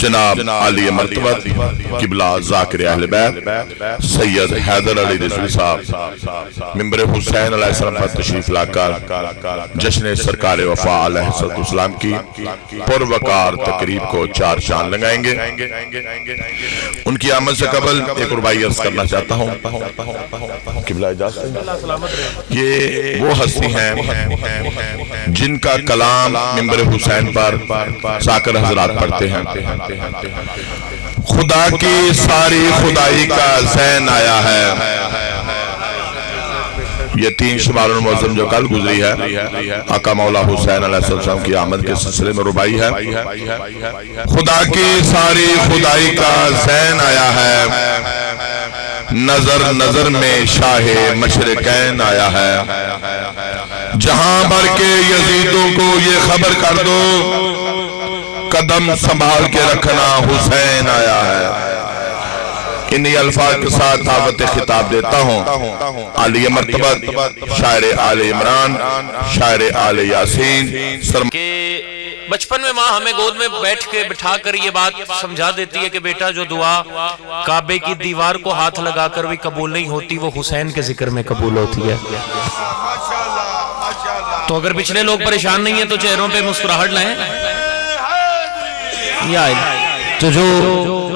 جناب علی مرتبت قبلہ ذاکر اہل بیت سید حیدر علی رضوی صاحب ممبر حسین علیہ السلام پر تشریف لا کر جشن سرکار وفا علیہ السلام کی پروقار تقریب کو چار چاند لگائیں گے۔ ان کی آمد سے قبل ایک ربائی عرض کرنا چاہتا ہوں، قبلہ اجازت ہے۔ یہ وہ ہستی ہیں جن کا کلام ممبر حسین پر ساکر حضرات پڑھتے ہیں۔ خدا کی ساری خدائی کا زین آیا ہے، یہ 3 شمال المعظم جو کل گزری ہے آقا مولا حسین علیہ السلام کی آمد کے سلسلے میں ربائی ہے۔ خدا کی ساری خدائی کا زین آیا ہے، نظر نظر میں شاہ مشرقین آیا ہے، جہاں بھر کے یزیدوں کو یہ خبر کر دو قدم سنبھال کے رکھنا حسین آیا ہے۔ انہی الفاظ کے ساتھ دعوت خطاب دیتا ہوں علی مرتبت شاعر آل عمران شاعر آل یاسین کہ بچپن میں ماں ہمیں گود میں بیٹھ کے بٹھا کر یہ بات سمجھا دیتی ہے کہ بیٹا جو دعا کعبے کی دیوار کو ہاتھ لگا کر بھی قبول نہیں ہوتی وہ حسین کے ذکر میں قبول ہوتی ہے۔ تو اگر پچھلے لوگ پریشان نہیں ہیں تو چہروں پہ مسکراہٹ لائیں یا تو جو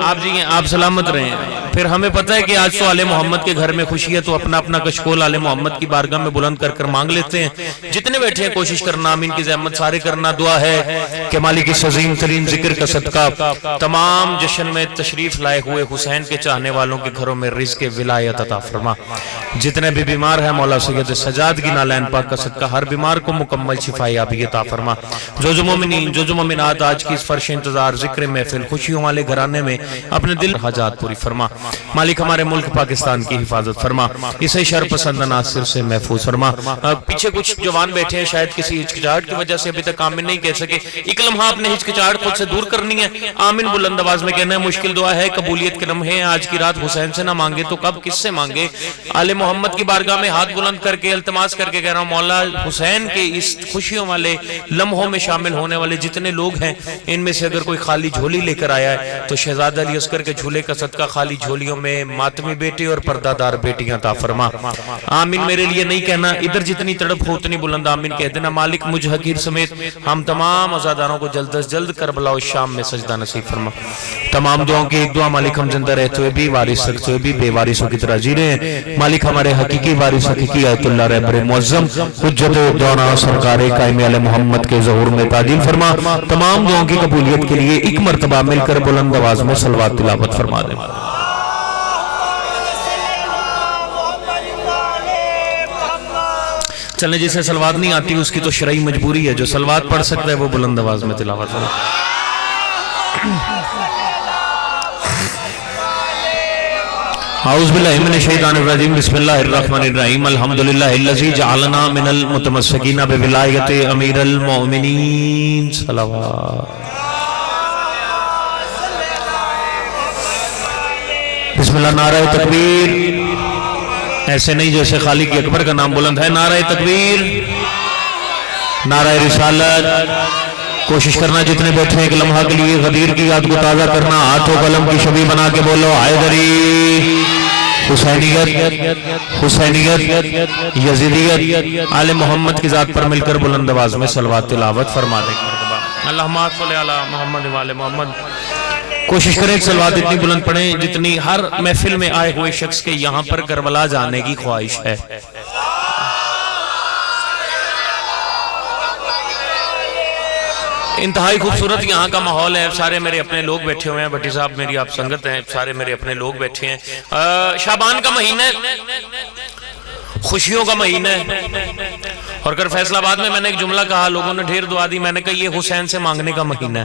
آپ جی ہیں آپ سلامت رہے ہیں۔ پھر ہمیں پتہ ہے کہ آج تو آل محمد کے گھر میں خوشی ہے تو اپنا اپنا کشکول آل محمد کی بارگاہ میں بلند کر کر مانگ لیتے ہیں۔ جتنے بیٹھے ہیں کوشش کرنا آمین کی زحمت سارے کرنا، دعا ہے کہ مالک اس عظیم ترین ذکر کا صدقہ تمام جشن میں تشریف لائے ہوئے حسین کے چاہنے والوں کے گھروں میں رزق ولایت عطا فرما۔ جتنے بھی بیمار ہیں مولا سید سجاد کی نالین پاک کا صدقہ ہر بیمار کو مکمل شفا یابی عطا فرما۔ جو مومنین جو مومنات آج کی اس فرش انتظار ذکر محفل خوشیوں والے گھرانے میں اپنے دل حاجات پوری فرما۔ مالک ہمارے ملک پاکستان کی حفاظت فرما، اسے شر پسند عناصر سے محفوظ فرما۔ پیچھے کچھ جوان بیٹھے ہیں شاید کسی ہچکچاہٹ کی وجہ سے ابھی تک آمین نہیں کہہ سکے، ایک لمحہ اپنے ہچکچاہٹ خود سے دور کرنی ہے، آمین بلند آواز میں کہنا ہے۔ مشکل دعا ہے قبولیت کے لمحے ہیں، آج کی رات حسین سے نہ مانگے تو کب کس سے مانگے؟ آل محمد کی بارگاہ میں ہاتھ بلند کر کے التماس کر کے کہہ رہا ہوں مولا حسین کے اس خوشیوں والے لمحوں میں شامل ہونے والے جتنے لوگ ہیں ان میں سے اگر کوئی خالی جھولی لے کر آیا ہے تو شہزادہ علی اصغر کے جھولے کا صدقہ خالی جھولیوں میں ماتمی بیٹے اور پردہ دار بیٹیاں عطا فرما۔ آمین میرے لیے نہیں کہنا، ادھر جتنی تڑپ ہو اتنی بلند آمین کہہ دینا۔ مالک مجھ حقیر سمیت ہم تمام عزاداروں کو جلد از جلد کربلا و شام میں سجدہ نصیب فرما۔ تمام دعاؤں کی ایک دعا مالک ہم زندہ رہتے ہوئے بھی وارث رکھتے ہوئے بھی بے وارثوں کی طرح جی رہے ہیں۔ مالک ہمارے حقیقی وارث حقیقی آیت اللہ رہبر معظم حجت دونا سرکار قائم علی محمد کے ظہور میں تعدیل فرما۔ تمام دعاؤں کی قبولیت کے لیے ایک مرتبہ مل کر بلند آواز میں صلوات تلاوت فرما دیں۔ چلیں جسے صلوات نہیں آتی اس کی تو شرعی مجبوری ہے، جو صلوات پڑھ سکتا ہے وہ بلند آواز میں تلاوت فرما۔ اعوذ باللہ من الشیطان الرجیم بسم اللہ الرحمن الرحیم الحمدللہ الذی جعلنا من المتمسکین بولایت امیر المؤمنین صلوات۔ بسم اللہ نعرہ تکبیر، ایسے نہیں جیسے خالق اکبر کا نام بلند ہے، نعرہ تکبیر، نعرہ رسالت۔ کوشش کرنا جتنے بیٹھے ہیں ایک لمحہ کے لیے غدیر کی یاد کو تازہ کرنا، ہاتھوں قلم کی شبیہ بنا کے بولو حیدری، حسینیت، حسینیت، یزیدیت، آل محمد کی ذات پر مل کر بلند آواز میں صلوات تلاوت فرما دیں۔ اللہم صلی علی محمد وعلی محمد۔ کوشش کریں ایک صلوات اتنی بلند پڑھیں جتنی ہر محفل میں آئے ہوئے شخص کے یہاں پر کربلا جانے کی خواہش ہے۔ انتہائی خوبصورت یہاں کا ماحول ہے، سارے میرے اپنے لوگ بیٹھے ہوئے ہیں، بھٹی صاحب میری آپ سنگت ہیں، سارے میرے اپنے لوگ بیٹھے ہیں۔ شعبان کا مہینہ ہے، خوشیوں کا مہینہ ہے، اور اگر فیصل آباد میں میں نے ایک جملہ کہا لوگوں نے ڈھیر دعا دی، میں نے کہا یہ حسین سے مانگنے کا مہینہ ہے۔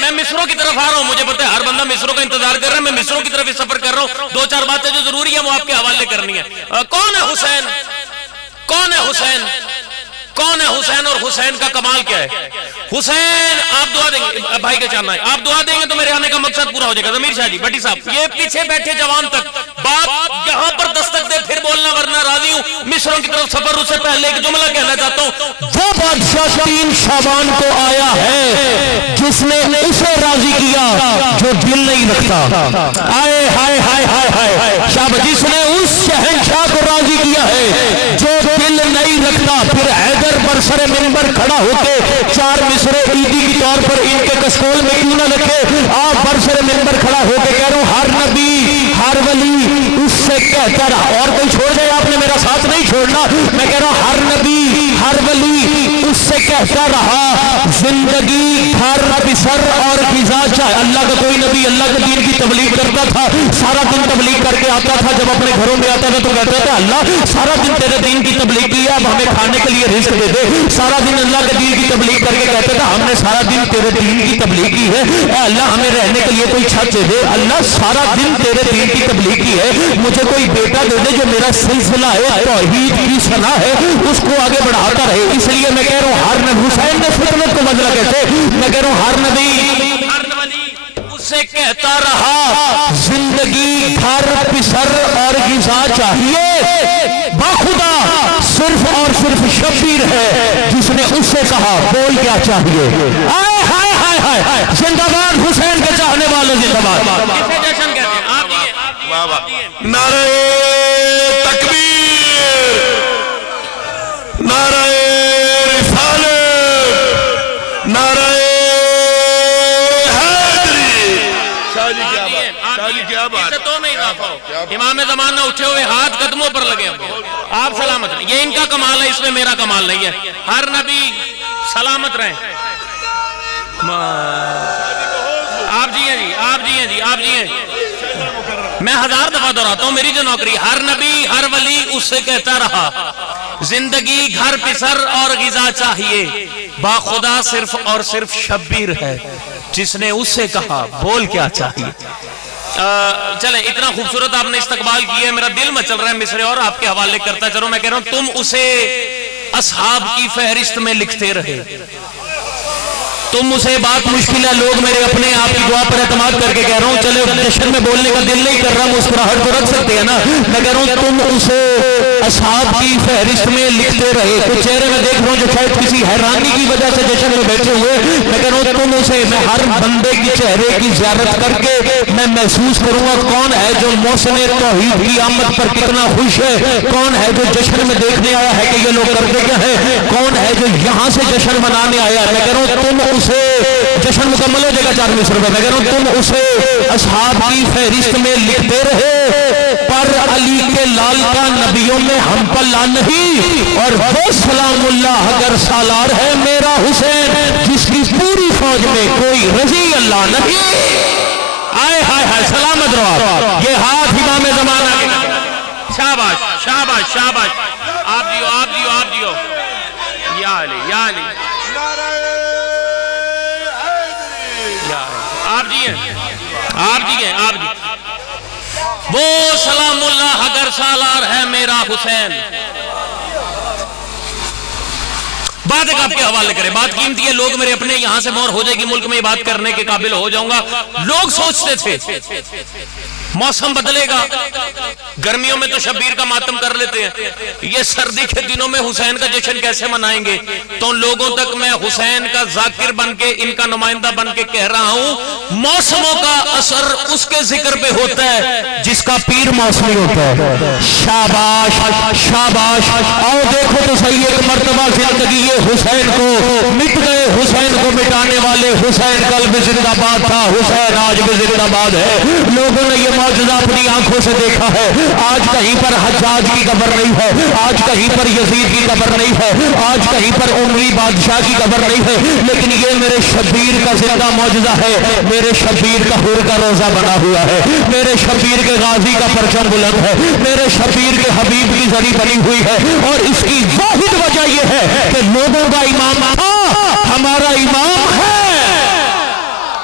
میں مصروں کی طرف آ رہا ہوں. مجھے پتہ ہے ہر بندہ مصروں کا انتظار کر رہا ہے. میں مصروں کی طرف سفر کر رہا ہوں. دو چار باتیں جو ضروری ہیں وہ آپ کے حوالے کرنی ہے. کون ہے حسین؟ کون ہے حسین؟ کون ہے حسین اور حسین کا کمال کیا ہے؟ حسین آپ دعا دیں گے بھائی کے چاہنا ہے, آپ دعا دیں گے تو میرے آنے کا مقصد پورا ہو جائے گا. ضمیر شاہ جی بٹی صاحب یہ پیچھے بیٹھے جوان تک بات یہاں پر دستک دے پھر بولنا ورنہ راضی ہوں. مصروں کی طرف سفر اس سے پہلے ایک جملہ کہنا چاہتا ہوں. وہ بادشاہ 3 شعبان کو آیا ہے جس نے اسے راضی کیا جو دل نہیں رکھتا. آئے ہائے ہائے ہائے ہائے شاہ, جس نے اس شہنشاہ کو راضی کیا ہے جو دل نہیں رکھتا. پھر حیدر برسر منبر کھڑا ہو کے 4 مصرے عیدی کی طور پر ان کے کسکول میں کیوں نہ رکھے. آپ برسر منبر کھڑا ہو کے کہہ رہا ہوں ہر نبی ہر ولی اس سے کہتا رہا. اور کوئی چھوڑ جائے آپ نے میرا ساتھ نہیں چھوڑنا. میں کہہ رہا ہوں ہر نبی ہر ولی اس سے کہتا رہا زندگی گھر پسر اور غذا چاہے. اللہ کا کوئی نبی اللہ کے دین کی تبلیغ کرتا تھا, سارا دن تبلیغ کر کے آتا تھا. جب اپنے گھروں میں آتا تھا تو کہتا تھا اللہ سارا دن تیرے دین کی تبلیغ کی ہے, اب ہمیں کھانے کے لیے رزق دے دے. سارا دن اللہ کے دین کی تبلیغ کر کے کہتا تھا ہم نے سارا دن تیرے دین کی تبلیغ کی ہے, اے اللہ ہمیں رہنے کے لیے کوئی چھت دے دے. اللہ سارا دن تیرے دین کی تبلیغ کی ہے, مجھے کوئی بیٹا دے دے جو میرا سلسلہ ہے توحید کی ثنا ہے اس کو آگے بڑھاتا رہے. اس لیے میں کہہ رہا ہوں ہر نبی حسین نے فطرت کو بدلا کیسے. میں کہہ رہا ہوں ہر نبی اس سے کہتا رہا زندگی گھر پسر اور غذا چاہیے. باخدا صرف اور صرف شبیر ہے جس نے اس سے کہا بول کیا چاہیے. آئے ہائے ہائے ہائے زندہ باد حسین کے چاہنے والوں زندہ باد. اسے جشن کہتے ہیں. آپ نعرہ تکبیر, نعرہ رسالت, نعرہ امام زمانہ اٹھے ہوئے ہاتھ قدموں پر لگے ہوئے. آپ سلامت رہیں, یہ ان کا کمال ہے, اس میں میرا کمال نہیں ہے. ہر نبی سلامت رہیں. آپ جی ہیں جی, آپ جی ہیں جی, آپ جی ہیں. میں 1000 دفعہ دہراتا ہوں میری جو نوکری, ہر نبی ہر ولی اس سے کہتا رہا زندگی گھر پسر اور غذا چاہیے. باخدا صرف اور صرف شبیر ہے جس نے اس سے کہا بول کیا چاہیے. چلیں اتنا خوبصورت آپ نے استقبال کیا ہے, میرا دل مچل رہا ہے مصرے اور آپ کے حوالے کرتا چلو. میں کہہ رہا ہوں تم اسے اصحاب کی فہرست میں لکھتے رہے. تم اسے بات مشکل ہے, لوگ میرے اپنے آپ کی دعا پر اعتماد کر کے کہہ رہا ہوں چلے جشن میں بولنے کا دل نہیں کر رہا, مسکراہٹ تو رکھ سکتے ہیں نا. میں کہہ رہا ہوں تم اسے اصحاب کی فہرست میں لکھتے رہے. کچھ چہرے میں دیکھ رہا ہوں جو شاید کسی حیرانی کی وجہ سے جشن میں بیٹھے ہوئے. میں کہہ رہا ہوں تم اسے, میں ہر بندے کی چہرے کی زیارت کر کے میں محسوس کروں گا کون ہے جو محسن توحید کی آمد پر کتنا خوش ہے, کون ہے جو جشن میں دیکھنے آیا ہے کہ یہ لوگ کرتے کیا ہے, کون ہے جو یہاں سے جشن منانے آیا ہے. میں کہہ رہا ہوں تم اسے جشن مکمل ہو جائے گا 4 مصر میں. میں کہہ رہا ہوں تم اسے اصحاب کی فہرست میں لکھتے رہے پر علی کے لال کا نبیوں میں ہم پلہ نہیں, اور وہ سلام اللہ اگر سالار ہے میرا حسین جس کی پوری فوج میں کوئی رضی اللہ نہیں. آئے ہائے ہائے سلامت رہو. یہ ہاتھ امام زمانہ کے. شاباش شاباش شاباش. آپ دیو آپ دیو آپ دیو. یا علی یا علی. آپ جی ہیں آپ جی ہیں آپ جی. وہ سلام اللہ اگر سالار ہے میرا حسین. بات ایک آپ کے حوالے کرے, بات قیمتی ہے. لوگ میرے اپنے یہاں سے مور ہو جائے گی ملک میں یہ بات کرنے کے قابل ہو جاؤں گا. لوگ سوچتے تھے موسم بدلے گا, گرمیوں میں تو شبیر کا ماتم کر لیتے ہیں, یہ سردی کے دنوں میں حسین کا جشن کیسے منائیں گے. تو لوگوں تک میں حسین کا ذاکر بن کے ان کا نمائندہ بن کے کہہ رہا ہوں موسموں کا اثر اس کے ذکر پہ ہوتا ہے جس کا پیر موسمی ہوتا ہے. شاباش شاباش. آؤ دیکھو تو صحیح ایک مرتبہ زندگی یہ حسین کو مٹ گئے, حسین کو مٹانے والے حسین کل بھی زندہ باد تھا, حسین آج بھی زندہ باد ہے. لوگوں نے یہ معجزہ اپنی آنکھوں سے دیکھا ہے. آج کہیں پر حجاج کی قبر نہیں ہے, آج کہیں پر یزید کی قبر نہیں ہے, آج کہیں پر عمری بادشاہ کی قبر نہیں ہے, لیکن یہ میرے شبیر کا زندہ معجزہ ہے. میرے شبیر کا حور کا روزہ بنا ہوا ہے, میرے شبیر کے غازی کا پرچم بلند ہے, میرے شبیر کے حبیب کی زری بنی ہوئی ہے. اور اس کی واحد وجہ یہ ہے کہ لوگوں کا امام تھا, ہمارا امام ہے.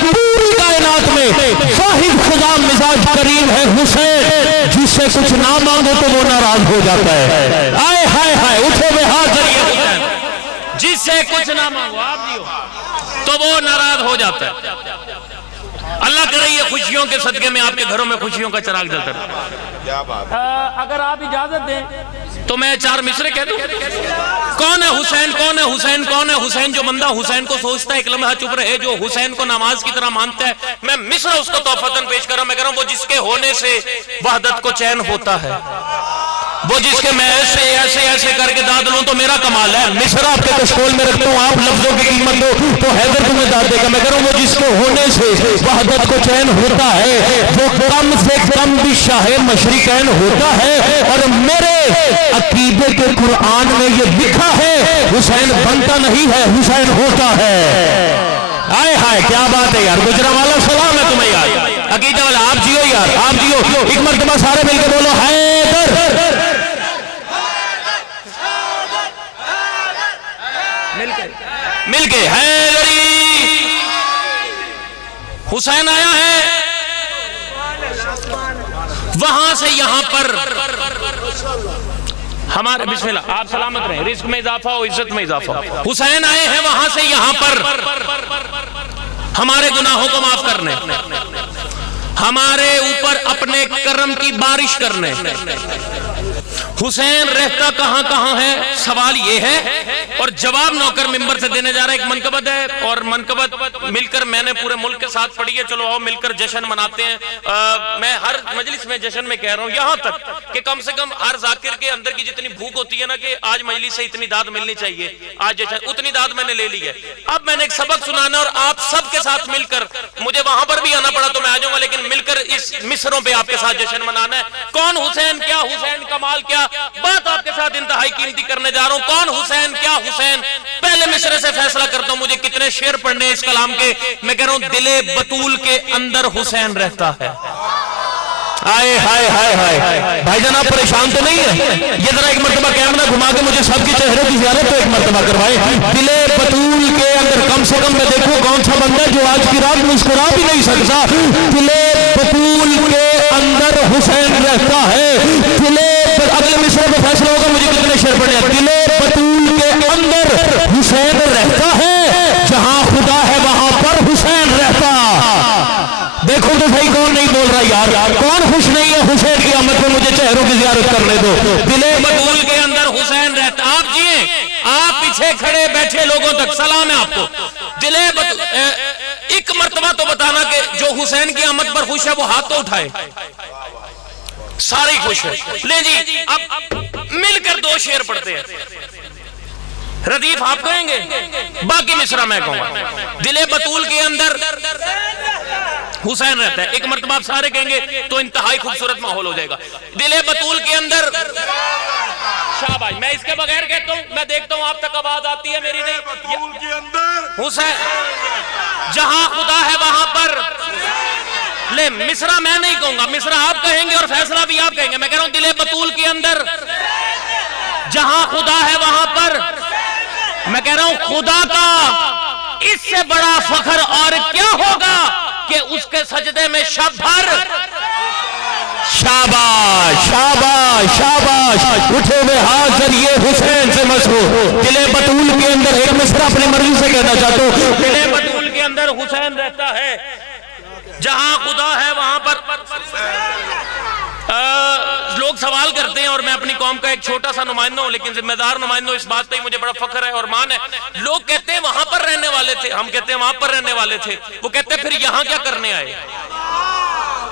پوری کائنات میں واحد خدا مزاج کریم ہے حسین, جس سے کچھ نہ مانگو تو وہ ناراض ہو جاتا ہے. آئے ہائے ہائے, اٹھو بے ہاتھ ذریعے, جس سے کچھ نہ مانگو آپ جی تو وہ ناراض ہو جاتا ہے. اللہ کرے یہ خوشیوں کے صدقے میں آپ کے گھروں میں خوشیوں کا چراغ جلتا رہے. اگر آپ اجازت دیں تو میں 4 مصرے کہہ دوں. کون ہے حسین, کون ہے حسین, کون ہے حسین؟ جو بندہ حسین کو سوچتا ہے ایک لمحہ چپ رہے, جو حسین کو نماز کی طرح مانتا ہے. میں مصرع اس کو تحفتاً پیش کر رہا ہوں. میں کہہ رہا ہوں وہ جس کے ہونے سے وحدت کو چین ہوتا ہے, وہ جس کے میں ایسے ایسے ایسے کر کے داد لوں تو میرا کمال ہے. مصرع آپ کے کشکول میں رکھتا ہوں, آپ لفظوں کی قیمت دو تو حیدر تمہیں داد دے گا. میں کہہ رہا ہوں وہ جس کے ہونے سے وحدت کو چین ہوتا ہے, وہ کم سے کم بھی شاہ مشرقین ہوتا ہے. اور میرے عقیدے کے قرآن میں یہ لکھا ہے حسین بنتا نہیں ہے, حسین ہوتا ہے. آئے ہائے کیا بات ہے یار. گجرا والا سلام ہے تمہیں یار, عقیدہ والا آپ جیو یار, آپ جیو. ایک مرتبہ سارے مل کے بولو حیدر. مل کے حیدری. حسین آیا ہے وہاں سے یہاں پر ہمارے, بسم اللہ, آپ سلامت رہیں, رزق میں اضافہ ہو, عزت میں اضافہ ہو. حسین آئے ہیں وہاں سے یہاں پر ہمارے گناہوں کو معاف کرنے, ہمارے اوپر اپنے کرم کی بارش کرنے. حسین رہتا کہاں کہاں ہے سوال یہ ہے, اور جواب نوکر ممبر سے دینے جا رہا ہے. ایک منقبت ہے اور منقبت مل کر میں نے پورے ملک کے ساتھ پڑھی ہے. چلو آؤ مل کر جشن مناتے ہیں. میں ہر مجلس میں جشن میں کہہ رہا ہوں, یہاں تک کہ کم سے کم ہر ذاکر کے اندر کی جتنی بھوک ہوتی ہے نا کہ آج مجلس سے اتنی داد ملنی چاہیے, آج جشن, اتنی داد میں نے لے لی ہے. اب میں نے ایک سبق سنانا اور آپ سب کے ساتھ مل کر, مجھے وہاں پر بھی آنا پڑا تو میں آ جاؤں گا, لیکن مل کر اس مصروں پہ آپ کے ساتھ جشن منانا ہے. کون حسین, کیا حسین, کمال کیا, بات آپ کے ساتھ انتہائی قیمتی کرنے جا رہا ہوں. کون حسین, کیا حسین؟ پہلے مصرے سے فیصلہ کرتا ہوں مجھے کتنے شعر پڑھنے اس کلام کے. میں کہہ رہا ہوں دل بطول کے اندر حسین رہتا ہے. آئے ہائے ہائے ہائے, بھائی جان آپ پریشان تو نہیں ہے؟ یہ ذرا ایک مرتبہ کیمرہ گھما کے مجھے سب کے چہرے کی زیارت تو ایک مرتبہ کروائے. دل بطول کے اندر کم سے کم میں دیکھوں کون سا بندہ جو آج کی رات مسکرا بھی نہیں سکتا. دل بطول کے اندر حسین رہتا ہے. دل, اگلے مصرے میں فیصلہ ہوگا مجھے کتنے شعر پڑھنے ہیں. دل بطول کے اندر حسین رہتا ہے, جہاں خدا ہے وہاں پر حسین رہتا. دیکھو تو صحیح کون نہیں بول رہا یار, کون خوش نہیں ہے حسین کی آمد پہ, مجھے چہروں کی زیارت کرنے دو. دل بطول کے اندر حسین رہتا. آپ جیئے, آپ پیچھے کھڑے بیٹھے لوگوں تک سلام ہے آپ کو. دل بطول, ایک مرتبہ تو بتانا کہ جو حسین کی آمد پر خوش ہے وہ ہاتھ تو اٹھائے. سارے خوش ہیں. لیں جی اب مل کر 2 شعر پڑھتے ہیں. ردیف آپ کہیں گے, باقی مصرع میں کہوں گا. دل بطول کے اندر حسین رہتا ہے. ایک مرتبہ آپ سارے کہیں گے تو انتہائی خوبصورت ماحول ہو جائے گا. دل بطول کے اندر, شاباش. میں اس کے بغیر کہتا ہوں, میں دیکھتا ہوں آپ تک آواز آتی ہے میری نہیں. بطول کے اندر حسین, جہاں خدا ہے وہاں پر. لے مصرع میں نہیں کہوں گا, مصرع آپ کہیں گے اور فیصلہ بھی آپ کہیں گے. میں کہہ رہا ہوں دل بطول کے اندر جہاں خدا ہے وہاں پر. میں کہہ رہا ہوں خدا کا اس سے بڑا فخر اور کیا ہوگا کہ اس کے سجدے میں شب بھر. شاباش شاباش شاباش, اٹھے ہوئے ہاتھ ذریعے حسین سے مسرور. دل بطول کے اندر ایک مصرع اپنی مرضی سے کہنا چاہتا ہوں. دل بطول کے اندر حسین رہتا ہے, جہاں خدا ہے وہاں پر. لوگ سوال کرتے ہیں اور میں اپنی قوم کا ایک چھوٹا سا نمائندہ ہوں لیکن ذمہ دار نمائندہ ہوں, اس بات پہ مجھے بڑا فخر ہے اور مان ہے. لوگ کہتے ہیں وہاں پر رہنے والے تھے, ہم کہتے ہیں وہاں پر رہنے والے تھے. وہ کہتے ہیں پھر یہاں کیا کرنے آئے.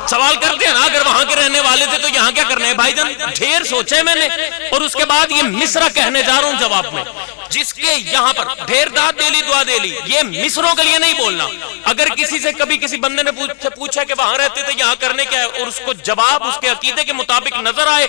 سوال کرتے ہیں نا, اگر وہاں کے رہنے والے تھے تو یہاں کیا کرنے ہیں. بھائی جان ڈھیر سوچے میں نے, اور اس کے بعد یہ مصرع کہنے جا رہا ہوں جواب میں. جس کے یہاں پر ڈھیر داد دے لی دعا دے لی, یہ مصروں کے لیے نہیں بولنا. اگر کسی سے کبھی کسی بندے نے پوچھا کہ وہاں رہتے تھے یہاں کرنے کیا ہے, اور اس کو جواب اس کے عقیدے کے مطابق نظر آئے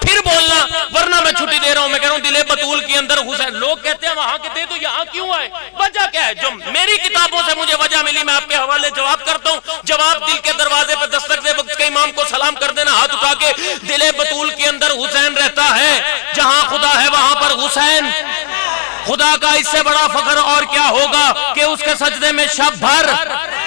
پھر بولنا, ورنہ میں چھٹی دے رہا ہوں. میں کہہ رہا ہوں دل بطول کے اندر حسین. لوگ کہتے ہیں وہاں کے تھے تو یہاں کیوں آئے, وجہ کیا ہے. جو میری کتابوں سے مجھے وجہ ملی میں آپ کے حوالے جواب کرتا ہوں. جواب دل کے دروازے پہ دستک دے وقت کے امام کو سلام کر دینا ہاتھ اٹھا کے. دل بطول کے اندر حسین رہتا ہے, جہاں خدا ہے وہاں پر حسین حسین، خدا کا اس سے بڑا فخر اور کیا ہوگا کہ اس کے سجدے میں شب بھر.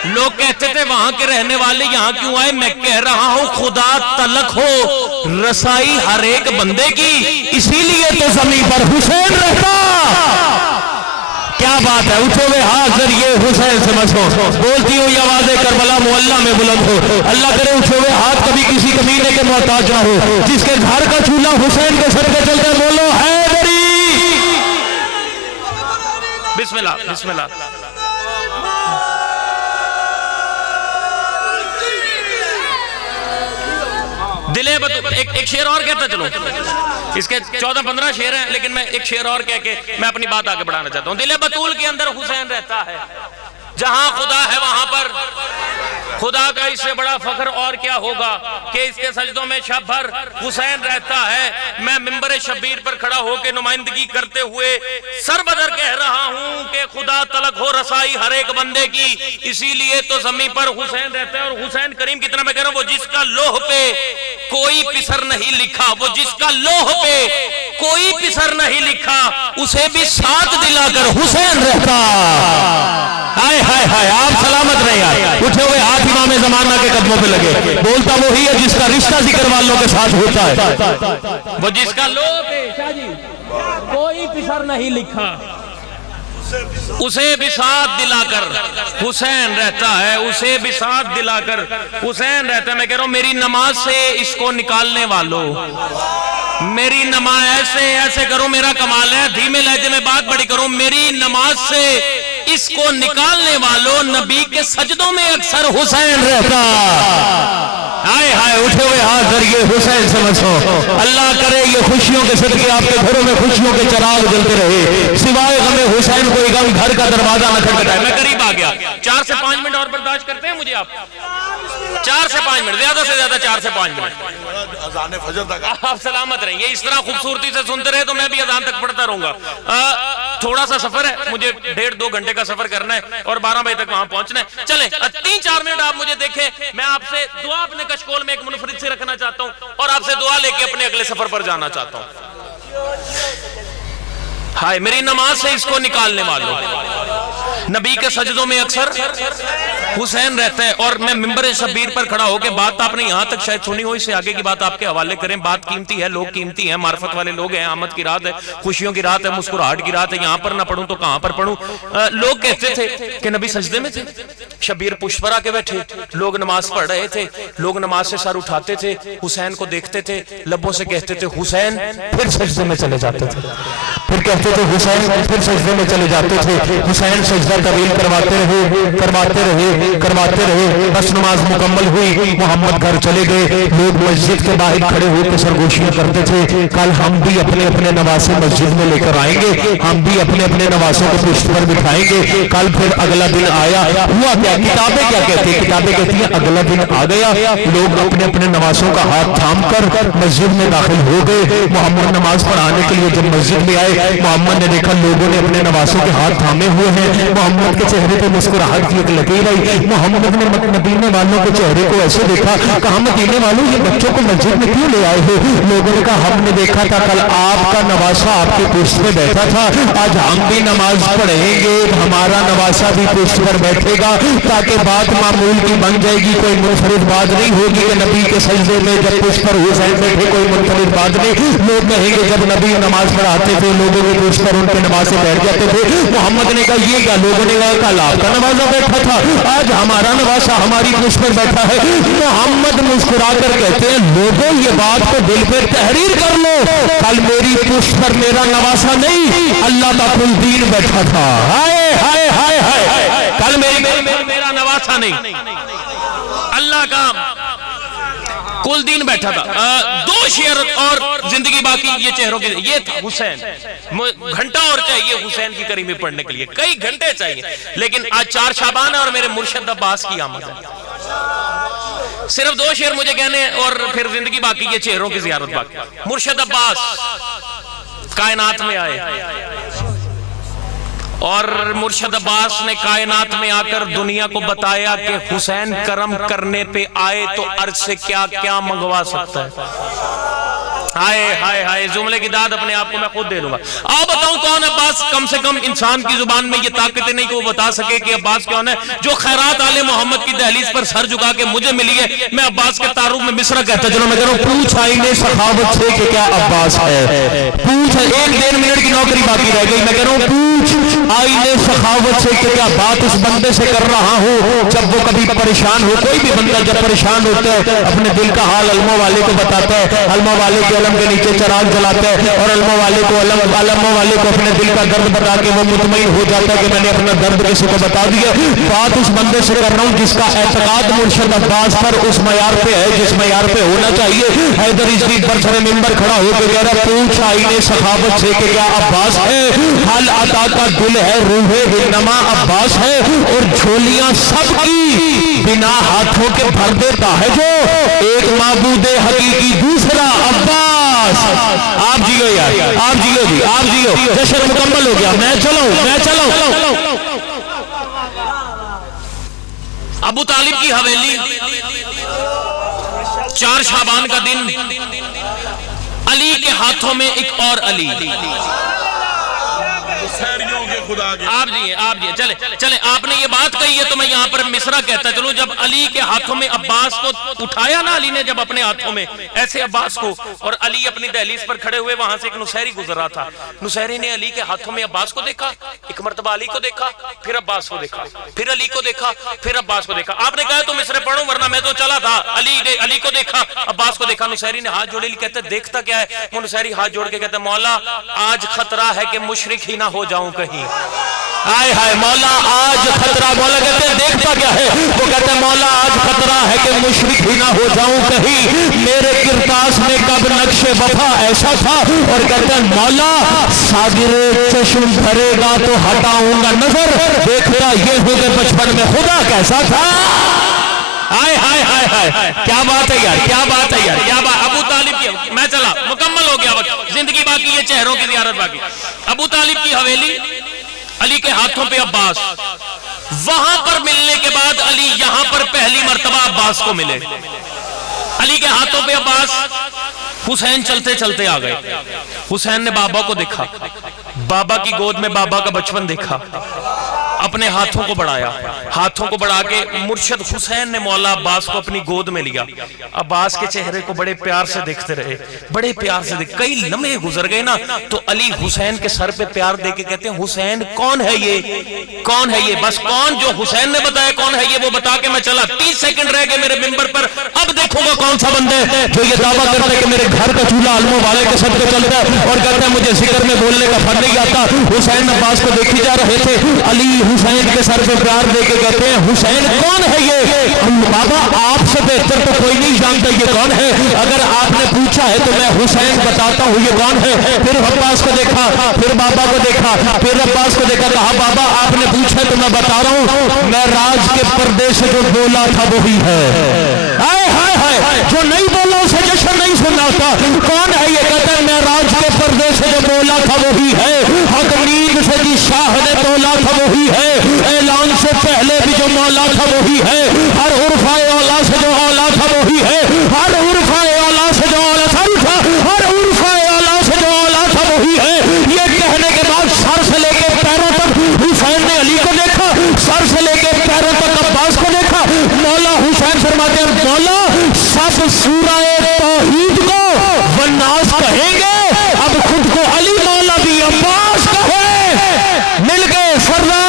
لوگ کہتے تھے وہاں کے رہنے والے یہاں کیوں آئے؟ میں کہہ رہا ہوں خدا تلک ہو رسائی ہر ایک بندے کی، اسی لیے تو زمین پر حسین رہتا. کیا بات ہے، اٹھے ہوئے ہاتھ ذریعے حسین سے مسو، بولتی ہوئی آوازیں کربلا معلّہ میں بلند ہو. اللہ کرے اٹھے ہوئے ہاتھ کبھی کسی کمینے کے محتاج نہ ہو. جس کے گھر کا چولہا حسین کے صدقے چلتے بولو حیدری. بسم اللہ بسم اللہ. دلے بطول ایک شعر اور کہتا چلو، اس کے 14-15 شعر ہیں لیکن میں ایک شعر اور کہہ کے میں اپنی بات آگے بڑھانا چاہتا ہوں. دل بطول کے اندر حسین رہتا ہے، جہاں خدا ہے وہاں پر خدا کا اس سے بڑا فخر اور کیا ہوگا کہ اس کے سجدوں میں شب بھر حسین رہتا ہے. میں ممبر شبیر پر کھڑا ہو کے نمائندگی کرتے ہوئے سر بدر کہہ رہا ہوں کہ خدا تلک ہو رسائی ہر ایک بندے کی، اسی لیے تو زمین پر حسین رہتا ہے. اور حسین کریم کتنا میں کہہ رہا ہوں، وہ جس کا لوح پہ کوئی پسر نہیں لکھا، وہ جس کا لوح پہ کوئی پسر نہیں لکھا، اسے بھی ساتھ دلا کر حسین رہتا. ہائے ہائے ہائے، آپ سلامت رہے یار. اٹھے ہوئے ہاتھ امام زمانہ کے قدموں پہ لگے. بولتا وہی ہے جس کا رشتہ ذکر والوں کے ساتھ ہوتا ہے، وہ جس کا لوح پہ کوئی پسر نہیں لکھا، اسے بھی ساتھ دلا کر حسین رہتا ہے، اسے بھی ساتھ دلا کر حسین رہتا ہے. میں کہہ رہا ہوں میری نماز سے اس کو نکالنے والوں، میری نماز ایسے کرو میرا کمال ہے، دھیمے لہجے میں بات بڑی کروں، میری نماز سے اس کو نکالنے والوں نبی کے سجدوں میں اکثر حسین رہتا. ہائے ہائے، اٹھے ہوئے ہاتھ ذریعے حسین سے مسو. اللہ کرے یہ خوشیوں کے صدقے آپ کے گھروں میں خوشیوں کے چراغ جلتے رہے، سوائے غم حسین کوئی غم گھر کا دروازہ نہ کھٹکھٹائے. میں قریب آ گیا. 4 سے 5 منٹ اور برداشت کرتے ہیں مجھے آپ؟ 4 سے 5 منٹ، زیادہ سے زیادہ 4 سے 5 منٹ. اذان فجر تک آپ سلامت رہیں. یہ اس طرح خوبصورتی سے سنتے رہے تو میں بھی اذان تک پڑھتا رہوں گا. تھوڑا سا سفر ہے، مجھے 1.5-2 گھنٹے کا سفر کرنا ہے اور 12 بجے تک وہاں پہنچنا ہے. چلیں 3-4 منٹ آپ مجھے دیکھیں. میں آپ سے دعا اپنے کشکول میں ایک منفرد سے رکھنا چاہتا ہوں اور آپ سے دعا لے کے اپنے اگلے سفر پر جانا چاہتا ہوں. ہائے، میری نماز سے اس کو نکالنے والوں نبی کے سجدوں میں اکثر حسین رہتا ہے. اور میں ممبر شبیر پر کھڑا ہو کے بات آپ نے یہاں تک شاید سنی ہو، اس سے آگے کی بات آپ کے حوالے کریں. بات قیمتی ہے، لوگ قیمتی ہیں، معرفت والے لوگ ہیں. آمد کی رات ہے، خوشیوں کی رات ہے، مسکراہٹ کی رات ہے. یہاں پر نہ پڑھوں تو کہاں پر پڑھوں؟ لوگ کہتے تھے کہ نبی سجدے میں تھے، شبیر پشت پر آ کے بیٹھے، لوگ نماز پڑھ رہے تھے، لوگ نماز سے سر اٹھاتے تھے، حسین کو دیکھتے تھے، لبوں سے کہتے تھے حسین، پھر سجدے میں چلے جاتے تھے. پھر کہتے تھے حسین، پھر سجدے میں چلے جاتے تھے. حسین سجدہ طویل کرواتے رہے. بس نماز مکمل ہوئی، محمد گھر چلے گئے. لوگ مسجد کے باہر کھڑے ہو کے سرگوشیاں کرتے تھے. کل ہم بھی اپنے اپنے نواسے مسجد میں لے کر آئیں گے، ہم بھی اپنے اپنے نواسوں کو پشت پر بٹھائیں گے. کل پھر اگلا دن آیا، ہوا کیا؟ کتابیں کیا کہتی ہیں؟ کتابیں کہتی ہیں اگلا دن آ گیا. لوگ اپنے اپنے نواسوں کا ہاتھ تھام کر مسجد میں داخل ہو گئے. محمد نماز پڑھانے کے لیے جب مسجد میں آئے، محمد نے دیکھا لوگوں نے اپنے نواسوں کے ہاتھ تھامے ہوئے ہیں. محمد کے چہرے پہ مسکراہٹ کی ایک لکیر آئی. محمد نے مدینے والوں کے چہرے کو ایسے دیکھا، کہا مدینے والوں یہ بچوں کو مسجد میں کیوں لے آئے ہو؟ لوگوں نے کہا ہم نے دیکھا تھا کل آپ کا نواسا آپ کے پشت پہ بیٹھا تھا، آج ہم بھی نماز پڑھیں گے، ہمارا نواسا بھی پشت پر بیٹھے گا تاکہ بات معمول کی بن جائے گی. کوئی منفرد بات نہیں ہوگی کہ نبی کے سجدے میں جب پشت پر حسین بیٹھے، کوئی منفرد بات نہیں. لوگ کہیں گے جب نبی نماز پڑھاتے تھے لوگوں کے پشت پر ان کے نماز سے بیٹھ جاتے تھے. محمد نے کہا یہ کیا؟ لوگوں نے کہا کل آپ کا نواسا بیٹھا تھا، آج ہمارا نواسا ہماری پشت پر بیٹھا ہے. محمد مسکرا کر کہتے ہیں لوگوں یہ بات کو دل پہ تحریر کر لو، کل میری پشت پر میرا نواسا نہیں، اللہ کا کل دین بیٹھا تھا. ہائے ہائے ہائے ہائے، کل میرا نواسا نہیں، اللہ کا کل دین بیٹھا تھا. 2 شعر اور زندگی باقی یہ چہروں کے. یہ تھا حسین. گھنٹہ اور چاہیے حسین کی کریمی پڑھنے کے لیے، کئی گھنٹے چاہیے، لیکن آج 4 شعبان ہے اور میرے مرشد عباس کی آمد ہے. صرف 2 شعر مجھے کہنے اور پھر زندگی باقی یہ چہروں کی زیارت باقی. مرشد عباس کائنات میں آئے اور مرشد عباس نے کائنات میں آ کر دنیا کو بتایا کہ حسین کرم کرنے پہ آئے تو عرض سے کیا کیا منگوا سکتا ہے. ہائے ہائے ہائے، جملے کی داد اپنے آپ کو میں خود دے لوں گا۔ آپ بتاؤں کون عباس؟ کم سے کم انسان کی زبان میں یہ طاقت نہیں کہ وہ بتا سکے کہ عباس کون ہے۔ جو خیرات آل محمد کی دہلیز پر سر جھکا کے مجھے ملی ہے، میں عباس کے تعارف میں مصرع کہتا چلو میں کہہ رہا ہوں پوچھ آئینے سخاوت سے کہ کیا عباس ہے؟ پوچھ، 1.5 منٹ کی نوکری باقی رہ گئی، میں کہہ رہا ہوں پوچھ آئینے سخاوت سے کہ کیا بات اس بندے سے کر رہا ہوں جب وہ کبھی پریشان ہو۔ کوئی بھی بندہ جب پریشان ہوتا ہے اپنے دل کا حال علموں والے کو بتاتا ہے، علموں والے کے علم کے نیچے چراغ جلاتا ہے اور علموں والے کو علموں والے کو اپنے دل کا درد بتا کے وہ مطمئن ہو جاتا ہے کہ میں نے اپنا درد کسی کو بتا دیا۔ بات اس بندے سے کر رہا ہوں جس کا اعتقاد مرشد عباس پر اس معیار پہ ہے جس معیار پہ ہونا چاہیے۔ حیدر عزیز پر سر ممبر کھڑا ہو کے کہہ رہا پوچھ آئینے سخاوت سے کہ کیا عباس ہے؟ حل عطا کا دل ہے، روح رہنما عباس ہے، اور جھولیاں سب کی بنا ہاتھوں کے بھر دیتا ہے جو ایک معبود حقیقی دوسرا عباس۔ آپ جیو یار، آپ جیو جی، آپ جیو، جشن مکمل ہو گیا، میں چلوں میں چلوں۔ ابو طالب کی حویلی، 4 شعبان کا دن، علی کے ہاتھوں میں ایک اور علی۔ آپ جی چلے آپ نے یہ بات کہی ہے تو میں یہاں پر مصرع کہتا چلوں۔ جب علی کے ہاتھوں میں عباس کو اٹھایا نا، علی نے جب اپنے ہاتھوں میں ایسے عباس کو، اور علی اپنی دہلیز پر کھڑے ہوئے، وہاں سے ایک نصیری گزر رہا تھا، نصیری نے علی کے ہاتھوں میں عباس کو دیکھا، ایک مرتبہ علی کو دیکھا، پھر عباس کو دیکھا، پھر علی کو دیکھا، پھر عباس کو دیکھا۔ آپ نے کہا تو مصرع پڑھوں ورنہ میں تو چلا تھا۔ علی نے علی کو دیکھا، عباس کو دیکھا، نصیری نے ہاتھ جوڑے، کہتے دیکھتا کیا ہے؟ وہ نصیری ہاتھ جوڑ کے کہتے مولا آج خطرہ ہے کہ مشرک ہی نہ ہو جاؤں کہیں۔ آئے ہائے مولا آج خطرہ، مولا کہتے ہیں دیکھتا کیا ہے؟ وہ کہتے ہیں مولا آج خطرہ ہے کہ مشرک ہی نہ ہو جاؤں کہیں، میرے کرتاس میں کب نقش وفا ایسا تھا، اور کہتے ہیں مولا ساگر چشم بھرے گا تو ہٹاؤں گا نظر، دیکھتا یہ ہو کہ بچپن میں خدا کیسا تھا۔ آئے ہائے ہائے ہائے، کیا بات ہے یار، کیا بات ہے یار، کیا بات۔ ابو طالب کی، میں چلا مکمل ہو گیا وقت، زندگی باقی ہے، چہروں کی زیارت باقی۔ ابو طالب کی حویلی، علی کے ہاتھوں پہ عباس، وہاں پر ملنے کے بعد علی یہاں پر پہلی مرتبہ عباس کو ملے۔ علی کے ہاتھوں پہ عباس، حسین چلتے چلتے آ گئے، حسین نے بابا کو دیکھا، بابا کی گود میں بابا کا بچپن دیکھا، اپنے ہاتھوں کو بڑھایا، ہاتھوں کو بڑھا کے مرشد حسین نے مولا عباس کو اپنی گود میں لیا۔ عباس کے چہرے کو بڑے پیار سے دیکھتے رہے، بڑے پیار سے دیکھ، کئی لمحے گزر گئے نا، تو علی حسین کے سر پہ پیار دے کے کہتے ہیں حسین کون ہے یہ، کون ہے یہ؟ بس کون؟ جو حسین نے بتایا کون ہے یہ وہ بتا کے میں چلا۔ 30 سیکنڈ رہ گئے میرے ممبر پر، اب دیکھوں گا کون سا بندہ ہے جو یہ دعویٰ کرتا ہے کہ میرے گھر کا چولہا علموں والے کے سب پہ چلتا ہے، اور کہتا ہے مجھے ذکر میں بولنے کا فن نہیں آتا۔ حسین عباس کو دیکھی جا رہے تھے، علی حسین کے سر پہ پیار دے کے کہتے ہیں حسین کون ہے یہ؟ بابا آپ سے بہتر تو کوئی نہیں جانتا یہ کون ہے، اگر آپ نے پوچھا ہے تو میں حسین بتاتا ہوں یہ کون ہے۔ پھر عباس کو دیکھا، پھر بابا کو دیکھا، پھر عباس کو دیکھا، کہا بابا آپ نے پوچھا ہے تو میں بتا رہا ہوں، میں راج کے پردے سے جو بولا تھا وہی ہے۔ ہائے ہائے ہائے، جو نہیں بولا اسے جشن نہیں سننا تھا۔ کون ہے یہ؟ کہتا ہے میں راج کے پردے سے جو بولا تھا وہی ہے، حق نیند سے جی شاہ نے تولا تھا وہی ہے، اعلان سے پہلے بھی جو مولا تھا وہی ہے، ہر عرفہ اولا سے جو اولا تھا وہی ہے، ہر عرفہ اولا سے جو اولا تھا، ہر عرفہ اولا سے جو اولا تھا وہی ہے۔ یہ کہنے کے بعد سر سے لے کے پیروں تک حسین نے علی کو دیکھا، سر سے لے کے پیروں تک عباس کو دیکھا۔ مولا حسین فرماتے ہیں مولا سب سورہ توحید کو والناس کہیں گے، اب خود کو علی مولا بھی عباس کہے، مل کے سردار